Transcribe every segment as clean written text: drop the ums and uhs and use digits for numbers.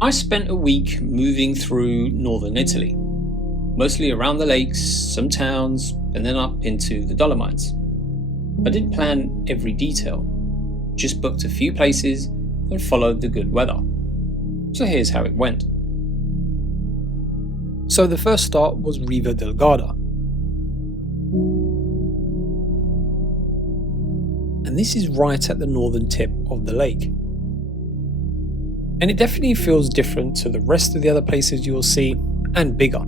I spent a week moving through northern Italy, mostly around the lakes, some towns, and then up into the Dolomites. I didn't plan every detail, just booked a few places and followed the good weather. So here's how it went. So the first stop was Riva del Garda. And this is right at the northern tip of the lake. And it definitely feels different to the rest of the other places you will see, and bigger.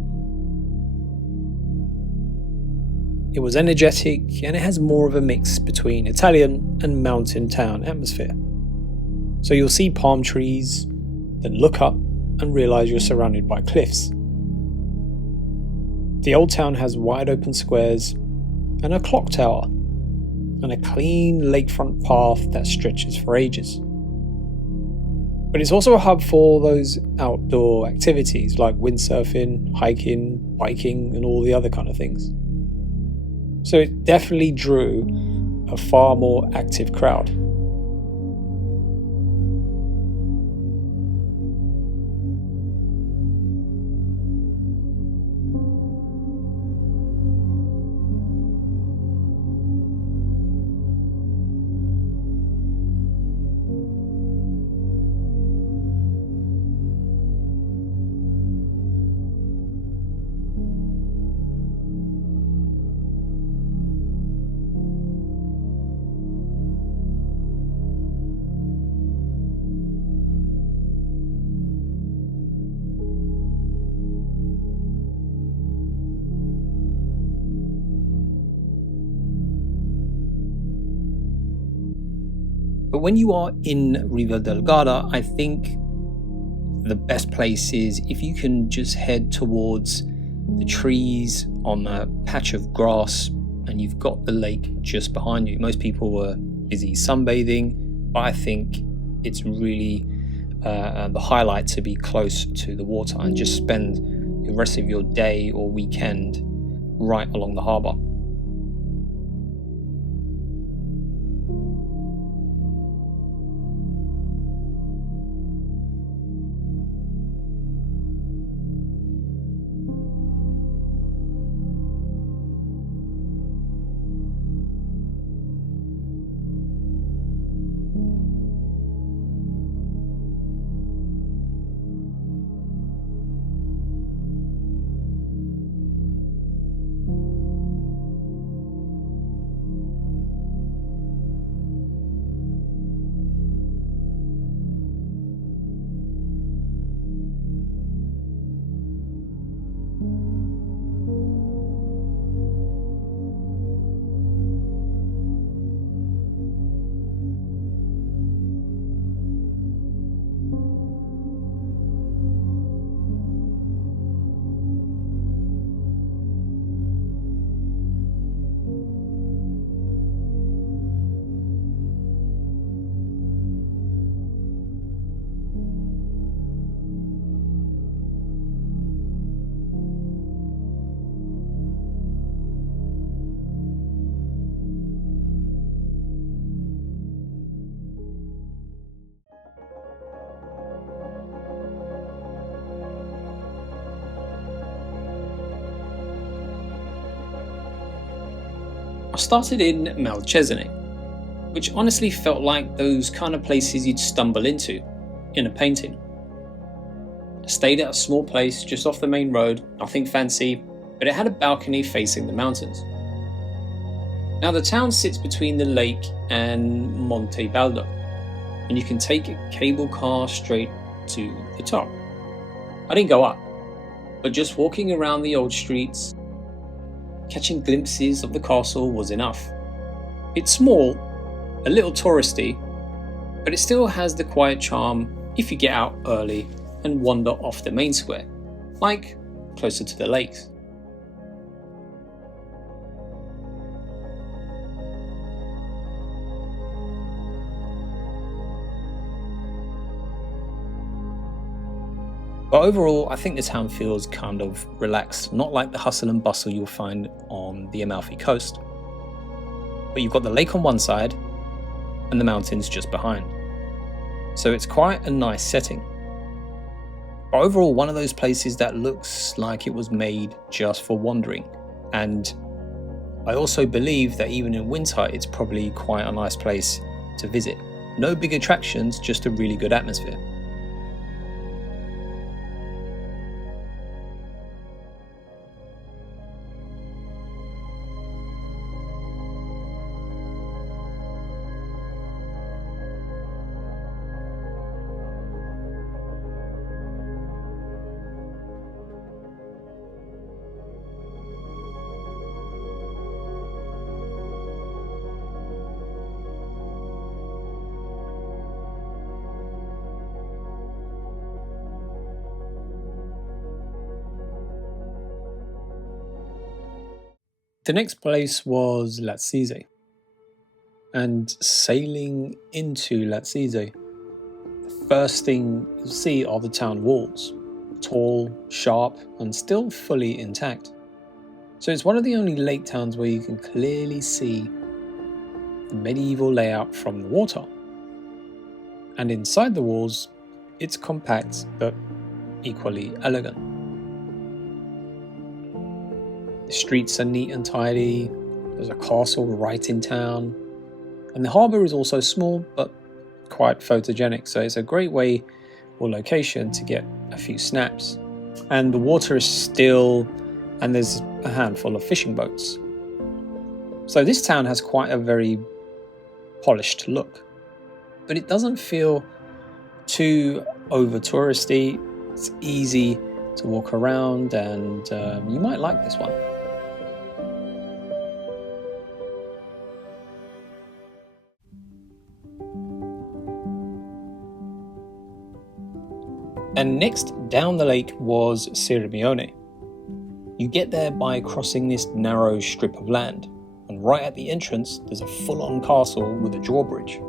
It was energetic, and it has more of a mix between Italian and mountain town atmosphere. So you'll see palm trees, then look up and realise you're surrounded by cliffs. The old town has wide open squares and a clock tower, and a clean lakefront path that stretches for ages. But it's also a hub for those outdoor activities like windsurfing, hiking, biking, and all the other kind of things. So it definitely drew a far more active crowd. But when you are in Riva del Garda, I think the best place is if you can just head towards the trees on a patch of grass and you've got the lake just behind you. Most people were busy sunbathing, but I think it's really the highlight to be close to the water and just spend the rest of your day or weekend right along the harbour. I started in Malcesine, which honestly felt like those kind of places you'd stumble into in a painting. I stayed at a small place just off the main road, nothing fancy, but it had a balcony facing the mountains. Now the town sits between the lake and Monte Baldo, and you can take a cable car straight to the top. I didn't go up, but just walking around the old streets, catching glimpses of the castle was enough. It's small, a little touristy, but it still has the quiet charm if you get out early and wander off the main square, like closer to the lakes. But overall, I think the town feels kind of relaxed, not like the hustle and bustle you'll find on the Amalfi coast. But you've got the lake on one side and the mountains just behind. So it's quite a nice setting. But overall, one of those places that looks like it was made just for wandering. And I also believe that even in winter, it's probably quite a nice place to visit. No big attractions, just a really good atmosphere. The next place was Lazise, and sailing into Lazise, the first thing you'll see are the town walls, tall, sharp, and still fully intact. So it's one of the only lake towns where you can clearly see the medieval layout from the water. And inside the walls, it's compact but equally elegant. The streets are neat and tidy, there's a castle right in town, and the harbour is also small but quite photogenic, so it's a great way or location to get a few snaps. And the water is still, and there's a handful of fishing boats. So this town has quite a very polished look, but it doesn't feel too over touristy. It's easy to walk around, and you might like this one. And next down the lake was Sirmione. You get there by crossing this narrow strip of land, and right at the entrance there's a full-on castle with a drawbridge.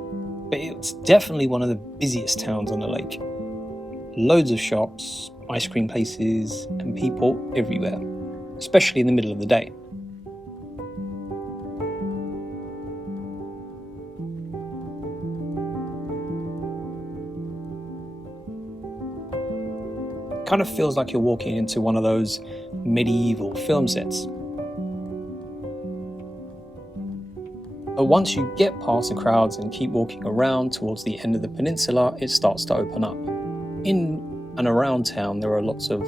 But it's definitely one of the busiest towns on the lake. Loads of shops, ice cream places, and people everywhere, especially in the middle of the day. Kind of feels like you're walking into one of those medieval film sets. But once you get past the crowds and keep walking around towards the end of the peninsula, it starts to open up. In and around town, there are lots of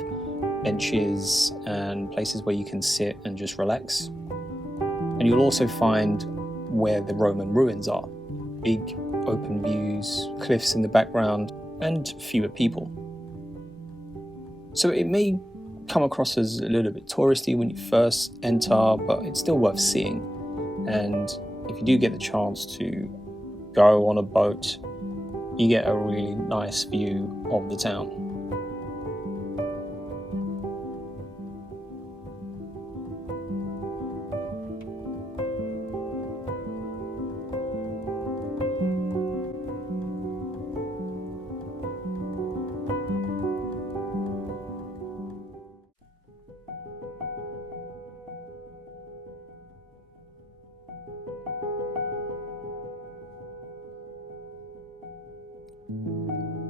benches and places where you can sit and just relax. And you'll also find where the Roman ruins are. Big open views, cliffs in the background, and fewer people. So it may come across as a little bit touristy when you first enter, but it's still worth seeing. And if you do get the chance to go on a boat, you get a really nice view of the town.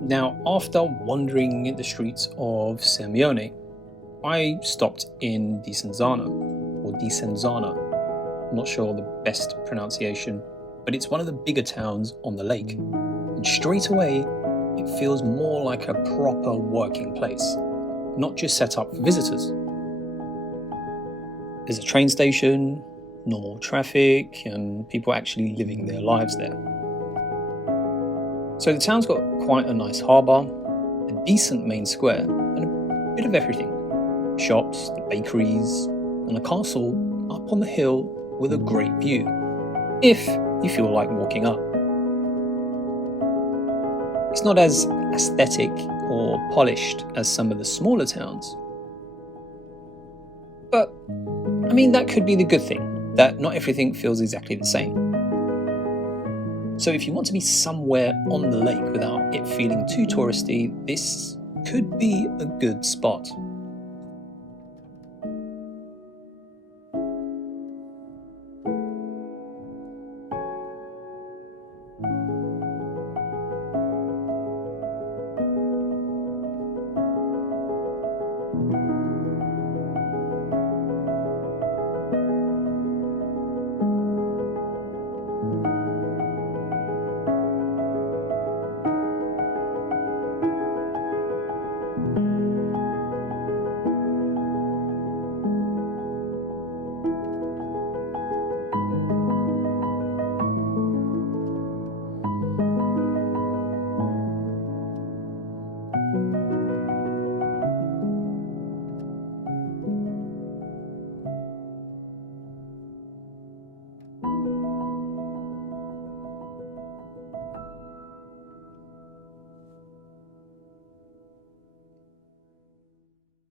Now, after wandering in the streets of Sirmione, I stopped in Desenzano, or Desenzana. I'm not sure the best pronunciation, but it's one of the bigger towns on the lake. And straight away, it feels more like a proper working place, not just set up for visitors. There's a train station, normal traffic, and people actually living their lives there. So the town's got quite a nice harbour, a decent main square, and a bit of everything. Shops, the bakeries, and a castle up on the hill with a great view, if you feel like walking up. It's not as aesthetic or polished as some of the smaller towns. But, I mean, that could be the good thing, that not everything feels exactly the same. So if you want to be somewhere on the lake without it feeling too touristy, this could be a good spot.